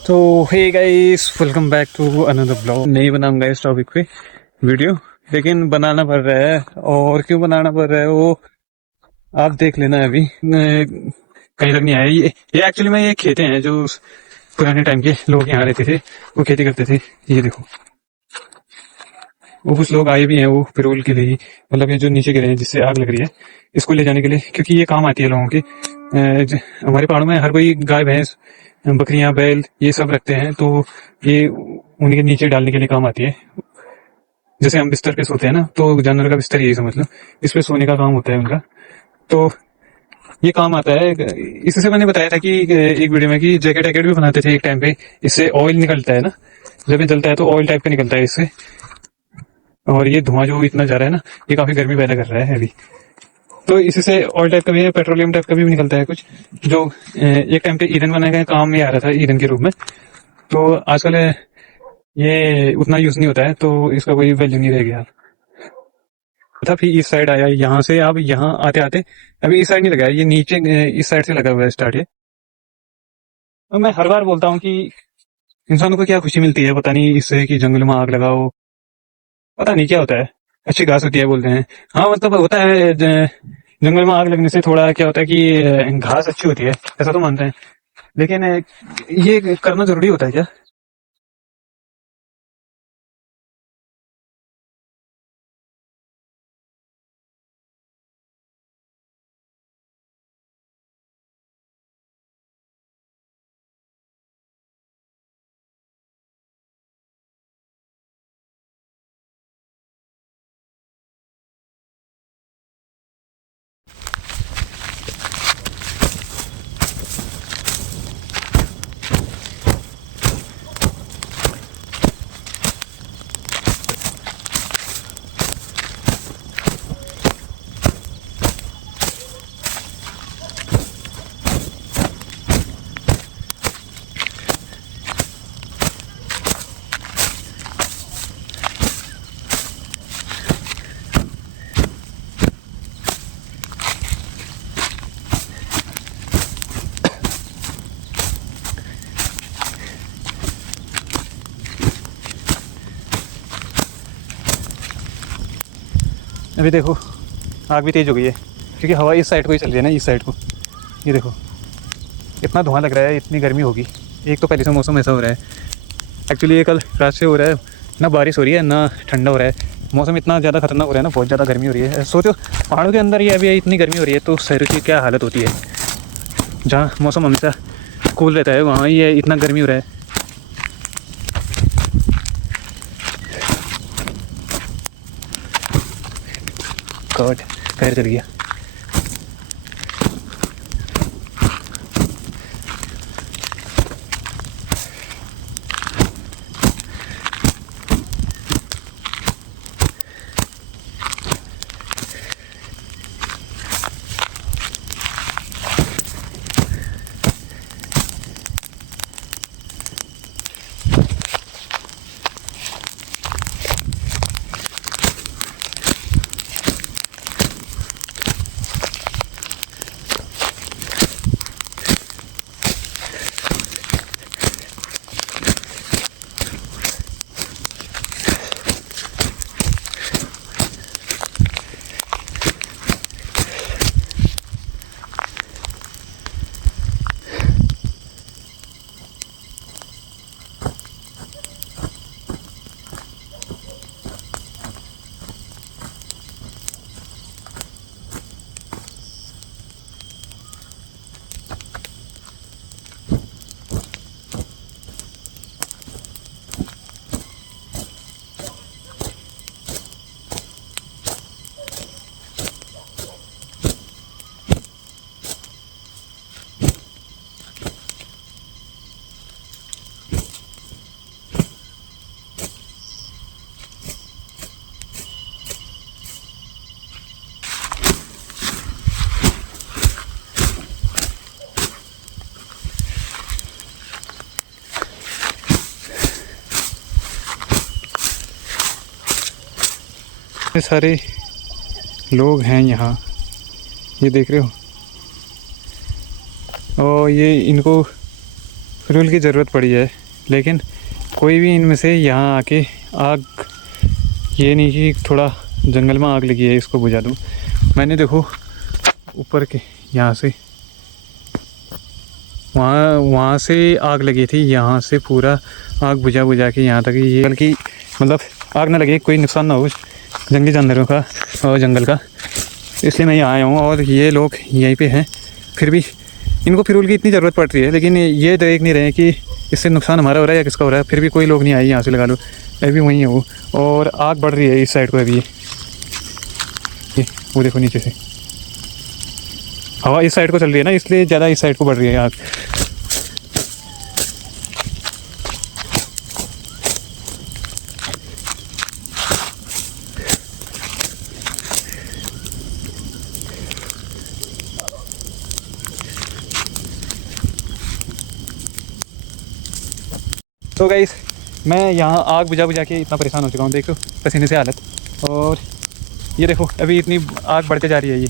तो hey guys, welcome back to another blog. नहीं बनाऊंगा इस टॉपिक पे वीडियो, लेकिन बनाना पड़ रहा है। और क्यों बनाना पड़ रहा है वो आप देख लेना। अभी कहीं तक नहीं आया। ये एक्चुअली में ये खेते हैं जो पुराने टाइम के लोग यहाँ रहते थे, वो खेती करते थे। ये देखो, वो कुछ लोग आए भी हैं वो पेरोल के लिए ही, मतलब ये जो नीचे गिरे हैं जिससे आग लग रही है, इसको ले जाने के लिए, क्योंकि ये काम आती है लोगों के। हमारे पहाड़ों में हर कोई गाय भैंस बकरियां बैल ये सब रखते हैं, तो ये उनके नीचे डालने के लिए काम आती है। जैसे हम बिस्तर पे सोते हैं ना, तो जानवर का बिस्तर यही समझ लो, इस पे सोने का काम होता है उनका। तो ये काम आता है। इससे मैंने बताया था कि एक वीडियो में कि जैकेट वैकेट भी बनाते थे एक टाइम पे। इससे ऑयल निकलता है ना, जब ये जलता है तो ऑयल टाइप का निकलता है इससे। और ये धुआं जो इतना जा रहा है ना, ये काफी गर्मी पैदा कर रहा है अभी। तो इससे ऑयल टाइप का भी है, पेट्रोलियम टाइप का भी निकलता है कुछ, जो एक टाइम पे ईंधन बनाने का काम में आ रहा था, ईंधन के रूप में। तो आजकल ये उतना यूज नहीं होता है, तो इसका कोई वैल्यू नहीं रह गया। था फिर इस साइड आया, यहाँ से अब यहाँ आते आते अभी इस साइड नहीं लगा है, ये नीचे इस साइड से लगा हुआ है स्टार्ट। ये तो मैं हर बार बोलता हूँ कि इंसानों को क्या खुशी मिलती है पता नहीं इससे, कि जंगल में आग लगाओ, पता नहीं क्या होता है। अच्छी घास होती है बोलते हैं। हाँ मतलब होता है, जंगल में आग लगने से थोड़ा क्या होता है कि घास अच्छी होती है, ऐसा तो मानते हैं। लेकिन ये करना जरूरी होता है क्या? अभी देखो, आग भी तेज हो गई है, क्योंकि हवा इस साइड को ही चल रही है ना, इस साइड को। ये देखो, इतना धुआं लग रहा है, इतनी गर्मी होगी। एक तो पहले से मौसम ऐसा हो रहा है, एक्चुअली ये कल रात से हो रहा है, ना बारिश हो रही है ना ठंडा हो रहा है। मौसम इतना ज़्यादा खतरनाक हो रहा है ना, बहुत ज़्यादा गर्मी हो रही है। सोचो, पहाड़ों के अंदर ये अभी इतनी गर्मी हो रही है, तो शहरों की क्या हालत होती है, जहाँ मौसम हमेशा कूल रहता है, वहाँ ये इतना गर्मी हो रहा है। गॉड, पैर चल गया। इतने सारे लोग हैं यहाँ, ये देख रहे हो। और ये इनको फ्यूल की ज़रूरत पड़ी है, लेकिन कोई भी इनमें से यहाँ आके आग, ये नहीं कि थोड़ा जंगल में आग लगी है इसको बुझा दूँ। मैंने देखो ऊपर के यहाँ से वहाँ से आग लगी थी, यहाँ से पूरा आग बुझा के यहाँ तक ये, बल्कि मतलब आग ना लगे, कोई नुकसान ना हो जंगली जानवरों का और जंगल का, इसलिए मैं यहाँ आया हूँ। और ये लोग यहीं पे हैं, फिर भी इनको फ्यूल की इतनी ज़रूरत पड़ रही है, लेकिन ये देख नहीं रहे हैं कि इससे नुकसान हमारा हो रहा है या किसका हो रहा है। फिर भी कोई लोग नहीं आए यहाँ से लगा लो, अभी वहीं है वो, और आग बढ़ रही है इस साइड को अभी। ये वो देखो नीचे से हवा इस साइड को चल रही है ना, इसलिए ज़्यादा इस साइड को बढ़ रही है आग। तो गाइस मैं यहाँ आग बुझा के इतना परेशान हो चुका हूँ, देखो पसीने से हालत। और ये देखो अभी इतनी आग बढ़ते जा रही है ये,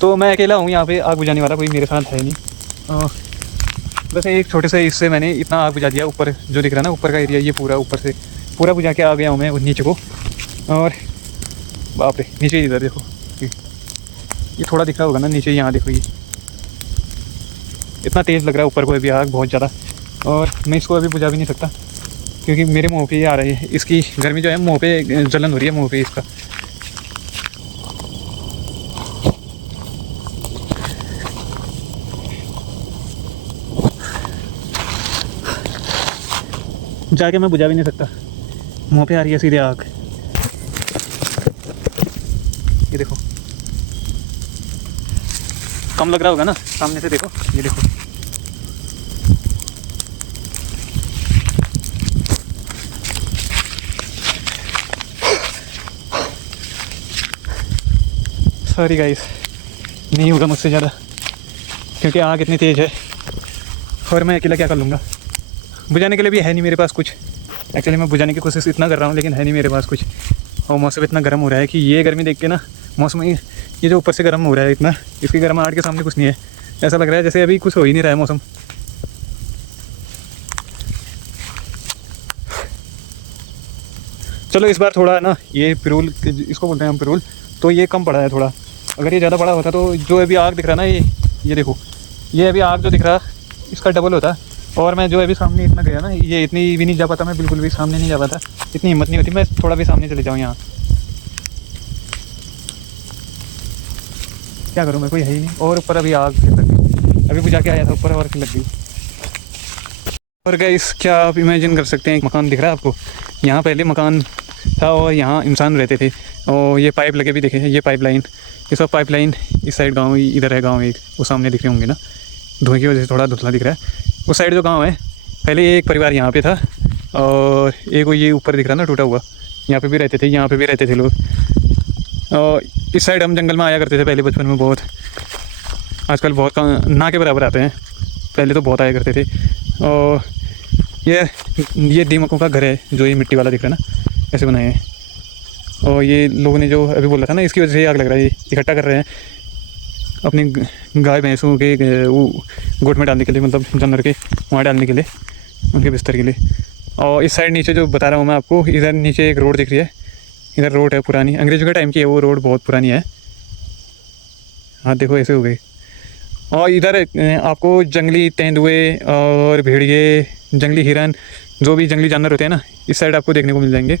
तो मैं अकेला हूँ यहाँ पे आग बुझाने वाला, कोई मेरे साथ है नहीं। बस एक छोटे से इससे मैंने इतना आग बुझा दिया। ऊपर जो दिख रहा है ना, ऊपर का एरिया, ये पूरा ऊपर से पूरा बुझा के आ गया हूँ मैं नीचे को। और बाप रे, नीचे इधर देखो, ये थोड़ा दिख रहा होगा ना नीचे, यहाँ देखो ये इतना तेज़ लग रहा है ऊपर को अभी आग बहुत ज़्यादा। और मैं इसको अभी बुझा भी नहीं सकता क्योंकि मेरे मुँह पे ही आ रही है, इसकी गर्मी जो है मुँह पे जलन हो रही है मुँह पे इसका। जाके मैं बुझा भी नहीं सकता, मुँह पे आ रही है सीधे आग। ये देखो कम लग रहा होगा ना, सामने से देखो, ये देखो सॉरी गाइस, नहीं होगा मुझसे ज़्यादा क्योंकि आग इतनी तेज़ है और मैं अकेला क्या कर लूँगा। बुझाने के लिए भी है नहीं मेरे पास कुछ। एक्चुअली मैं बुझाने की कोशिश इतना कर रहा हूँ लेकिन है नहीं मेरे पास कुछ। और मौसम इतना गर्म हो रहा है कि ये गर्मी देख के ना, मौसम ये जो ऊपर से गर्म हो रहा है इतना, इसकी गर्माहट के सामने कुछ नहीं है। ऐसा लग रहा है जैसे अभी कुछ हो ही नहीं रहा है मौसम। चलो इस बार थोड़ा ना ये पिरूल, इसको बोलते हैं हम पिरूल, तो ये कम पड़ा है थोड़ा। अगर ये ज़्यादा बड़ा होता तो जो अभी आग दिख रहा ना, ये देखो, ये अभी आग जो दिख रहा इसका डबल होता। और मैं जो अभी सामने इतना गया ना, ये इतनी भी नहीं जा पाता, मैं बिल्कुल भी सामने नहीं जा पाता, इतनी हिम्मत नहीं होती मैं थोड़ा भी सामने चले जाऊँ यहाँ। क्या करूँ, मैं कोई है ही नहीं। और ऊपर अभी आग फिर लग गई, अभी बुझा के आया था ऊपर और फिर लग गई। और गाइस क्या आप इमेजिन कर सकते हैं, एक मकान दिख रहा है आपको, यहाँ पहले मकान था और यहाँ इंसान रहते थे। और ये पाइप लगे भी देखे हैं, ये पाइपलाइन, ये सब पाइपलाइन इस साइड गांव, इधर है गांव एक, वो सामने दिख रहे होंगे ना, धुएं की वजह से थोड़ा धुंधला दिख रहा है। उस साइड जो गांव है, पहले एक परिवार यहाँ पे था और एक वो ये ऊपर दिख रहा ना टूटा हुआ, यहाँ पे भी रहते थे, यहाँ पे भी रहते थे लोग। और इस साइड हम जंगल में आया करते थे पहले बचपन में बहुत, आजकल बहुत ना के बराबर आते हैं, पहले तो बहुत आया करते थे। और ये दीमकों का घर है जो ये मिट्टी वाला दिख रहा है ना, ऐसे बनाए हैं। और ये लोगों ने जो अभी बोला था ना, इसकी वजह से आग लग रहा है, ये इकट्ठा कर रहे हैं अपनी गाय भैंसों के वो गोट में डालने के लिए, मतलब जानवर के वहाँ डालने के लिए, उनके बिस्तर के लिए। और इस साइड नीचे जो बता रहा हूँ मैं आपको, इधर नीचे एक रोड दिख रही है, इधर रोड है पुरानी, अंग्रेज़ों के टाइम की है वो रोड, बहुत पुरानी है। हाँ देखो ऐसे हो गई। और इधर आपको जंगली तेंदुए और भेड़िए, जंगली हिरन, जो भी जंगली जानवर होते हैं ना, इस साइड आपको देखने को मिल जाएंगे।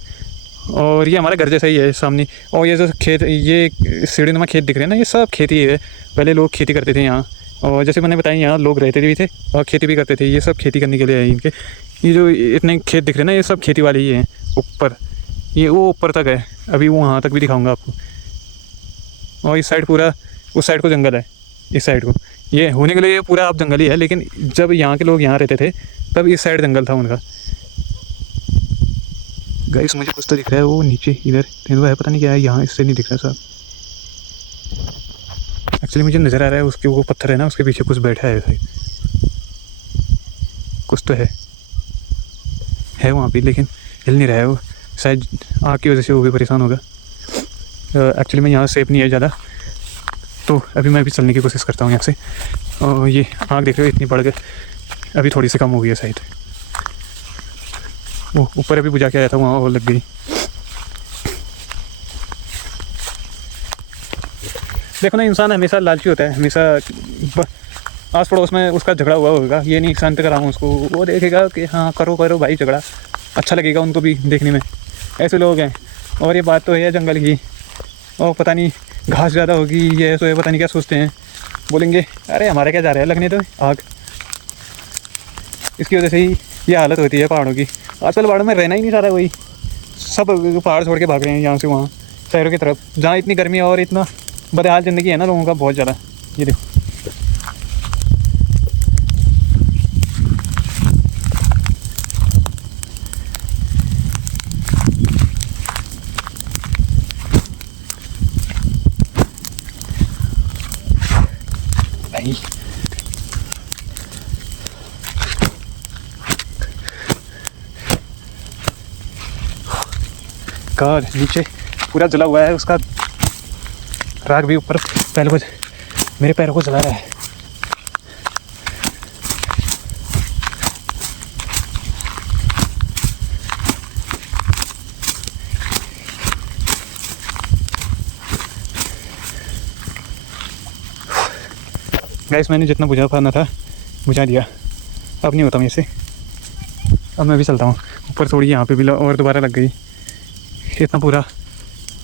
और ये हमारा घर जैसा ही है सामने। और ये जो खेत, ये सीढ़ीनुमा खेत दिख रहे हैं ना, ये सब खेती है, पहले लोग खेती करते थे यहाँ। और जैसे मैंने बताया यहाँ लोग रहते भी थे और खेती भी करते थे, ये सब खेती करने के लिए है इनके। ये जो इतने खेत दिख रहे हैं ना, ये सब खेती वाले ही हैं ऊपर, ये वो ऊपर तक है, अभी वो वहाँ तक भी दिखाऊँगा आपको। और इस साइड पूरा, उस साइड को जंगल है, इस साइड को ये होने के लिए ये पूरा अब जंगल ही है। लेकिन जब यहाँ के लोग यहाँ रहते थे तब इस साइड जंगल था उनका। गाइस मुझे कुछ तो दिख रहा है वो नीचे, इधर तेंदुआ है, पता नहीं क्या है, यहाँ इससे नहीं दिख रहा साहब। एक्चुअली मुझे नज़र आ रहा है उसके वो पत्थर है ना, उसके पीछे कुछ बैठा है ऐसे, कुछ तो है वहाँ पे, लेकिन हिल नहीं रहा है वो, शायद आग की वजह से वो भी परेशान होगा। एक्चुअली मैं यहाँ सेफ नहीं है ज़्यादा, तो अभी मैं भी चलने की कोशिश करता हूँ यहाँ से। और ये आग देख रहे हो इतनी बढ़ गई, अभी थोड़ी सी कम हो गई है शायद। वो ऊपर अभी बुझा के आया था, वहाँ और लग गई। देखो ना, इंसान हमेशा लालची होता है, हमेशा आस पड़ोस में उसका झगड़ा हुआ होगा, ये नहीं शांत कराऊँ उसको, वो देखेगा कि हाँ करो करो भाई झगड़ा, अच्छा लगेगा उनको भी देखने में। ऐसे लोग हैं। और ये बात तो है जंगल की, और पता नहीं घास ज़्यादा होगी ये ऐसा है, पता नहीं क्या सोचते हैं, बोलेंगे अरे हमारे क्या जा रहा है लगने तो आग। इसकी वजह से ही ये हालत होती है पहाड़ों की। आजकल पहाड़ों में रहना ही नहीं चाह रहा, वही सब पहाड़ छोड़ के भाग रहे हैं यहाँ से वहाँ शहरों की तरफ, जहाँ इतनी गर्मी और इतना बदहाल ज़िंदगी है ना लोगों का, बहुत ज़्यादा। ये देखो भाई, कार नीचे पूरा जला हुआ है, उसका राग भी ऊपर पैरों को, मेरे पैरों को जला रहा है। गाइस मैंने जितना बुझा पाना था बुझा दिया, अब नहीं होता मेरे से। अब मैं भी चलता हूँ ऊपर, थोड़ी यहाँ पे भी और दोबारा लग गई, इतना पूरा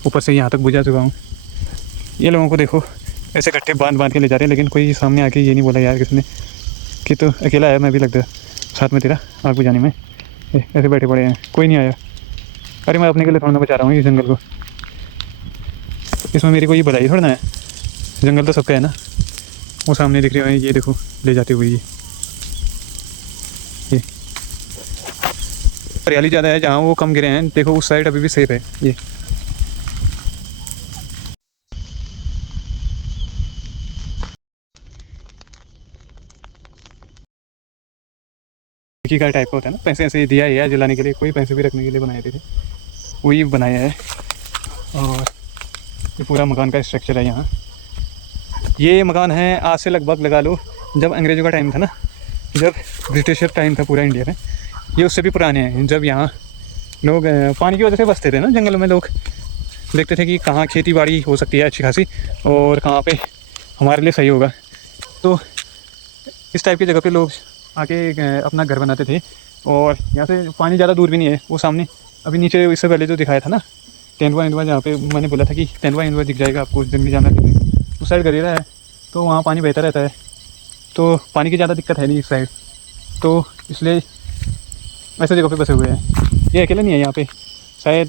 ऊपर से यहाँ तक बुझा चुका हूँ। ये लोगों को देखो ऐसे गट्टे बांध बांध के ले जा रहे हैं, लेकिन कोई सामने आके ये नहीं बोला यार किसने कि तो अकेला है, मैं भी लग गया साथ में तेरा आग बुझाने में। ऐसे बैठे पड़े हैं, कोई नहीं आया। अरे मैं अपने के लिए थोड़ा ना बचा रहा हूँ इस जंगल को, इसमें मेरी कोई भलाई थोड़ा ना है, जंगल तो सबका है ना। वो सामने दिख रहे हैं, ये देखो ले जाते हुए, ये हरियाली ज़्यादा है जहाँ वो कम गिरे हैं। देखो उस साइड अभी भी सेफ है। ये की का टाइप का होता है ना, पैसे ऐसे दिया है जलाने के लिए, कोई पैसे भी रखने के लिए बनाए थे, वही बनाया है। और ये पूरा मकान का स्ट्रक्चर है यहाँ। ये मकान है आज से लगभग लगा लो जब अंग्रेज़ों का टाइम था ना, जब ब्रिटिशर टाइम था पूरा इंडिया में, ये उससे भी पुराने हैं। जब यहाँ लोग पानी की वजह से बसते थे ना जंगलों में, लोग देखते थे कि कहाँ खेती बाड़ी हो सकती है अच्छी खासी और कहाँ पे हमारे लिए सही होगा, तो इस टाइप की जगह पे लोग आके अपना घर बनाते थे। और यहाँ से पानी ज़्यादा दूर भी नहीं है, वो सामने अभी नीचे इससे पहले जो दिखाया था ना तेंदुआ इंदुआ, जहाँ पे मैंने बोला था कि तेंदुआ इंदुआ दिख जाएगा आपको जंगली जानवर, उस साइड गरेरा है, तो वहाँ पानी बहता रहता है, तो पानी की ज़्यादा दिक्कत है नहीं इस साइड, तो इसलिए ऐसे जगह पे बसे हुए हैं। ये अकेले नहीं है यहाँ पे, शायद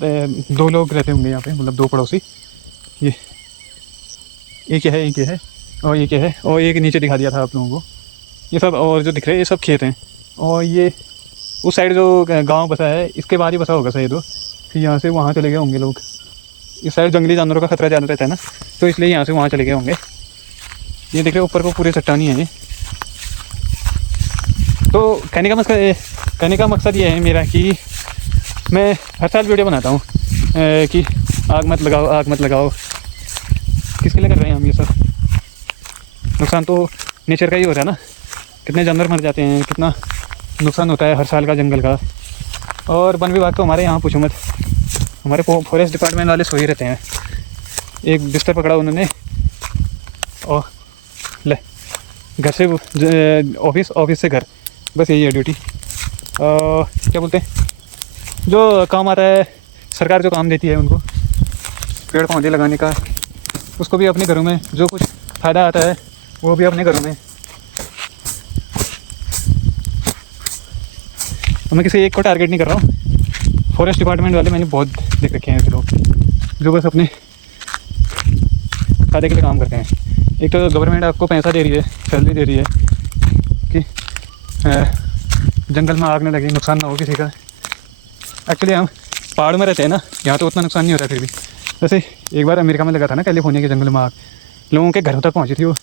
2 लोग रहते होंगे यहाँ पे, मतलब 2 पड़ोसी। ये एक है, एक है, और एक है, और एक नीचे दिखा दिया था आप लोगों को। ये सब और जो दिख रहे हैं ये सब खेत हैं। और ये उस साइड जो गांव बसा है इसके बाद ही बसा होगा शायद वो, फिर यहाँ से वहाँ चले गए होंगे लोग। इस साइड जंगली जानवरों का खतरा ज़्यादा रहता है ना, तो इसलिए यहाँ से वहाँ चले गए होंगे। ये देख रहे हो ऊपर को पूरे चट्टानी है ये। तो कहने का मकसद ये है मेरा कि मैं हर साल वीडियो बनाता हूँ कि आग मत लगाओ, आग मत लगाओ। किसके लिए कर रहे हैं हम ये सब? नुकसान तो नेचर का ही होता है ना, कितने जानवर मर जाते हैं, कितना नुकसान होता है हर साल का जंगल का। और वन विभाग तो हमारे यहाँ पूछो मत, हमारे फॉरेस्ट डिपार्टमेंट वाले सो ही रहते हैं। एक बिस्तर पकड़ा उन्होंने और ले घर से ऑफिस से घर, बस यही है ड्यूटी। क्या बोलते हैं, जो काम आता है सरकार जो काम देती है उनको, पेड़ पौधे लगाने का, उसको भी अपने घरों में जो कुछ फ़ायदा आता है वो भी अपने घरों में। मैं किसी एक को टारगेट नहीं कर रहा हूँ, फॉरेस्ट डिपार्टमेंट वाले मैंने बहुत देख रखे हैं ऐसे लोग जो बस अपने फ़ायदे के लिए काम करते हैं। एक तो गवर्नमेंट आपको पैसा दे रही है, सैलरी दे रही है कि जंगल में आग न लगे, नुकसान ना हो किसी का। एक्चुअली हम पहाड़ में रहते हैं ना, यहाँ तो उतना नुकसान नहीं होता फिर भी। जैसे एक बार अमेरिका में लगा था ना कैलिफोर्निया के जंगल में आग, लोगों के घरों तक पहुँची थी वो।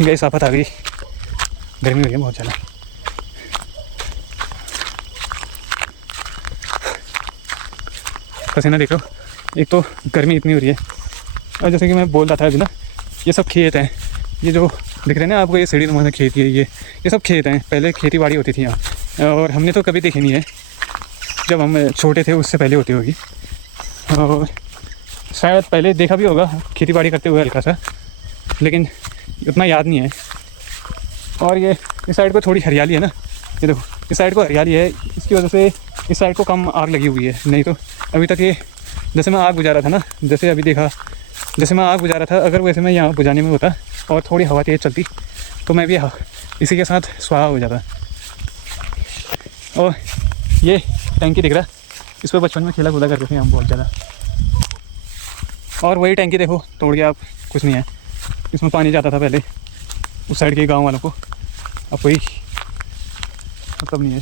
गैस आफत आ गई, गर्मी हो रही है बहुत ज़्यादा। पसीना देखो, एक तो गर्मी इतनी हो रही है। और जैसे कि मैं बोल रहा था अभी ना, ये सब खेत हैं, ये जो दिख रहे हैं ना आपको, ये सीढ़ी नुमा खेत है, ये सब खेत हैं। पहले खेती बाड़ी होती थी यहाँ, और हमने तो कभी देखी नहीं है। जब हम छोटे थे उससे पहले होती होगी, और शायद पहले देखा भी होगा खेती बाड़ी करते हुए हल्का सा, लेकिन उतना याद नहीं है। और ये इस साइड को थोड़ी हरियाली है ना, ये देखो इस साइड को हरियाली है, इसकी वजह से इस साइड को कम आग लगी हुई है। नहीं तो अभी तक ये, जैसे मैं आग बुझा रहा था ना, जैसे अभी देखा, जैसे मैं आग बुझा रहा था, अगर वैसे मैं यहाँ बुझाने में होता और थोड़ी हवा तेज़ चलती तो मैं भी इसी के साथ स्वाहा हो जाता। और ये टैंकी दिख रहा है, इस पर बचपन में खेला कूदा करते थे हम बहुत ज़्यादा। और वही टैंकी देखो तोड़ के आप, कुछ नहीं है, इसमें पानी जाता था पहले उस साइड के गांव वालों को, अब कोई मतलब नहीं है।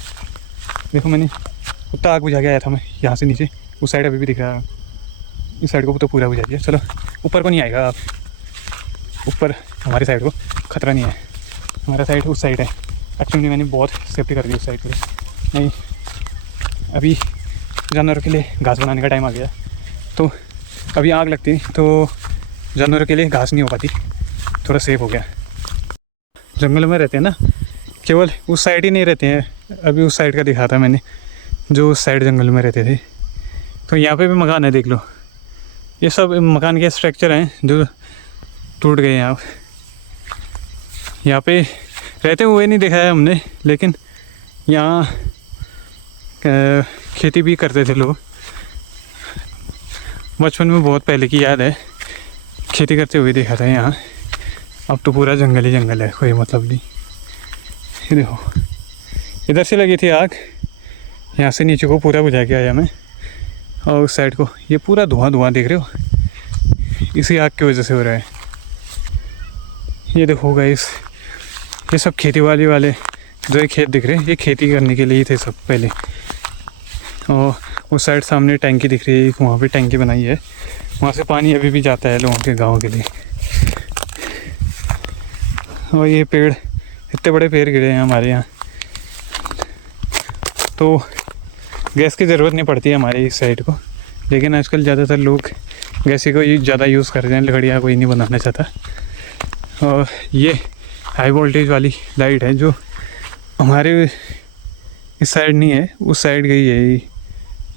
देखो मैंने कुत्ता आग बुझा के आया था मैं यहाँ से नीचे, उस साइड अभी भी दिख रहा है, इस साइड को तो पूरा बुझा दिया। चलो ऊपर को नहीं आएगा आप, ऊपर हमारी साइड को ख़तरा नहीं है, हमारा साइड उस साइड है। एक्चुअली मैंने बहुत सेफ्टी कर दी उस साइड के लिए। नहीं, अभी जानवरों के लिए घास बनाने का टाइम आ गया, तो अभी आग लगती तो जानवरों के लिए घास नहीं हो पाती, थोड़ा सेफ हो गया। जंगलों में रहते हैं ना, केवल उस साइड ही नहीं रहते हैं। अभी उस साइड का दिखा था मैंने, जो उस साइड जंगल में रहते थे। तो यहाँ पे भी मकान है, देख लो, ये सब मकान के स्ट्रक्चर हैं जो टूट गए हैं। यहाँ पे रहते हुए नहीं देखा है हमने, लेकिन यहाँ खेती भी करते थे लोग। बचपन में बहुत पहले की याद है, खेती करते हुए देखा था यहाँ। अब तो पूरा जंगल ही जंगल है, कोई मतलब नहीं। ये देखो इधर से लगी थी आग, यहाँ से नीचे को पूरा बुझा के आया मैं, और उस साइड को ये पूरा धुआं धुआं देख रहे हो, इसी आग की वजह से हो रहा है। ये देखो गाइस, ये सब खेती बाड़ी वाले जो ये खेत दिख रहे हैं, ये खेती करने के लिए ही थे सब पहले। और उस साइड सामने टैंकी दिख रही है, वहाँ पे टैंकी बनाई है, वहाँ से पानी अभी भी जाता है लोगों के गाँव के लिए। और ये पेड़, इतने बड़े पेड़ गिरे हैं हमारे यहाँ, तो गैस की ज़रूरत नहीं पड़ती है हमारे इस साइड को। लेकिन आजकल ज़्यादातर लोग गैस को ज़्यादा यूज़ कर रहे हैं, लकड़ियाँ कोई नहीं बनाना चाहता। और ये हाई वोल्टेज वाली लाइट है जो हमारे इस साइड नहीं है, उस साइड गई है।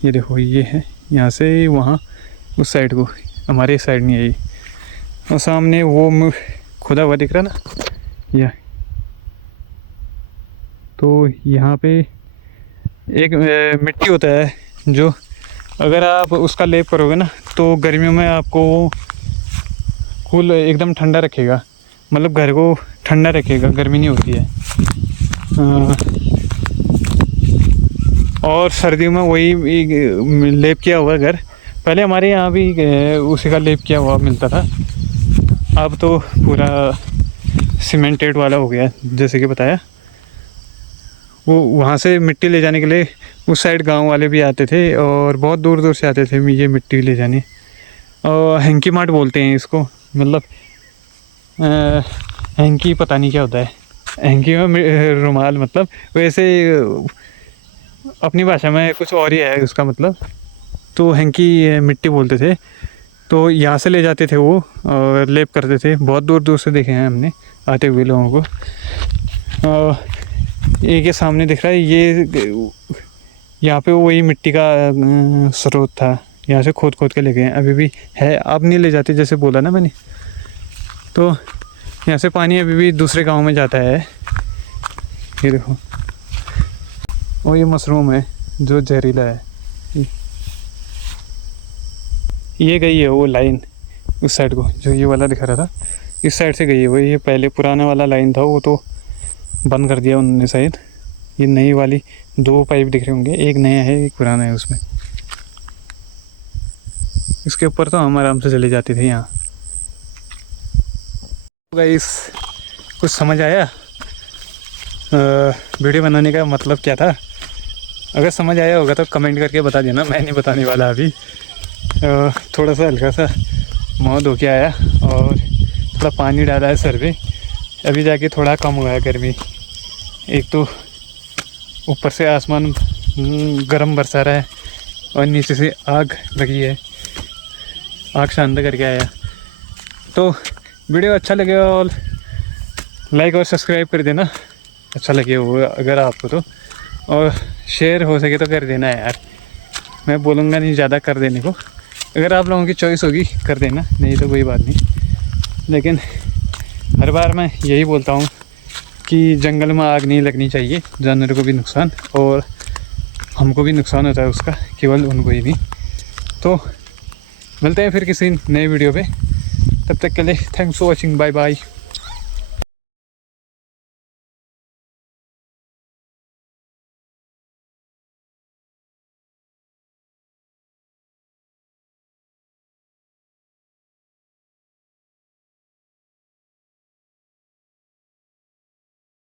ये देखो ये है, यहाँ से वहाँ उस साइड को, हमारे इस साइड नहीं है ये। और सामने वो खुदा हुआ दिख रहा ना, यह तो यहाँ पे एक मिट्टी होता है जो अगर आप उसका लेप करोगे ना, तो गर्मियों में आपको कूल एकदम ठंडा रखेगा, मतलब घर को ठंडा रखेगा, गर्मी नहीं होती है। और सर्दियों में वही लेप किया हुआ घर, पहले हमारे यहाँ भी उसी का लेप किया हुआ मिलता था, अब तो पूरा सीमेंटेड वाला हो गया। जैसे कि बताया, वो वहाँ से मिट्टी ले जाने के लिए उस साइड गांव वाले भी आते थे, और बहुत दूर दूर से आते थे ये मिट्टी ले जाने। और हैंकी माट बोलते हैं इसको, मतलब हैंकी पता नहीं क्या होता है, हैंकी में रुमाल, मतलब वैसे अपनी भाषा में कुछ और ही है उसका मतलब। तो हैंकी मिट्टी बोलते थे, तो यहाँ से ले जाते थे वो और लेप करते थे। बहुत दूर दूर से देखे हैं हमने आते हुए लोगों को। और एक ये सामने दिख रहा है, ये यहाँ पे वही मिट्टी का स्रोत था, यहाँ से खोद खोद के ले गए हैं, अभी भी है, अब नहीं ले जाते जैसे बोला ना मैंने। तो यहाँ से पानी अभी भी दूसरे गांव में जाता है। ये देखो, और ये मशरूम है जो जहरीला है। ये गई है वो लाइन उस साइड को, जो ये वाला दिखा रहा था, इस साइड से गई है वो। ये पहले पुराना वाला लाइन था, वो तो बंद कर दिया उन्होंने शायद। ये नई वाली 2 पाइप दिख रहे होंगे, एक नया है एक पुराना है उसमें। इसके ऊपर तो हम आराम से चले जाते थे यहाँ। गाइस, कुछ समझ आया वीडियो बनाने का मतलब क्या था? अगर समझ आया होगा तो कमेंट करके बता देना, मैं नहीं बताने वाला अभी। थोड़ा सा हल्का सा मुँह धो के आया और थोड़ा पानी डाला है सर पे, अभी जाके थोड़ा कम हुआ है गर्मी। एक तो ऊपर से आसमान गर्म बरसा रहा है और नीचे से आग लगी है, आग शांत करके आया। तो वीडियो अच्छा लगे और लाइक और सब्सक्राइब कर देना, अच्छा लगे वो अगर आपको तो, और शेयर हो सके तो कर देना यार। मैं बोलूँगा नहीं ज़्यादा कर देने को, अगर आप लोगों की चॉइस होगी कर देना, नहीं तो कोई बात नहीं। लेकिन हर बार मैं यही बोलता हूँ कि जंगल में आग नहीं लगनी चाहिए, जानवरों को भी नुकसान और हमको भी नुकसान होता है उसका, केवल उनको ही नहीं। तो मिलते हैं फिर किसी नए वीडियो पे, तब तक के लिए thanks for watching, bye bye.